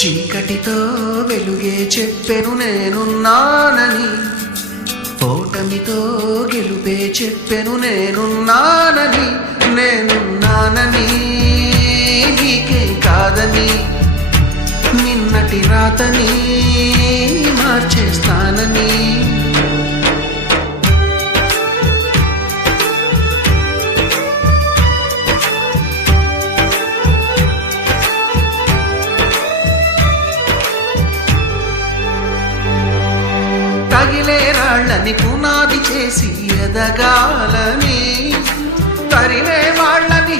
చీకటితో వెలుగే చెప్పెను నేనున్నానని, ఓటమితో గెలుపే చెప్పెను నేనున్నానని. నేనున్నానని నీకే కాదని, నిన్నటి రాతని మార్చేస్తానని. తగిలే రాళ్ళని పునాది చేసి ఎదగాలని, తరిమే వాళ్ళని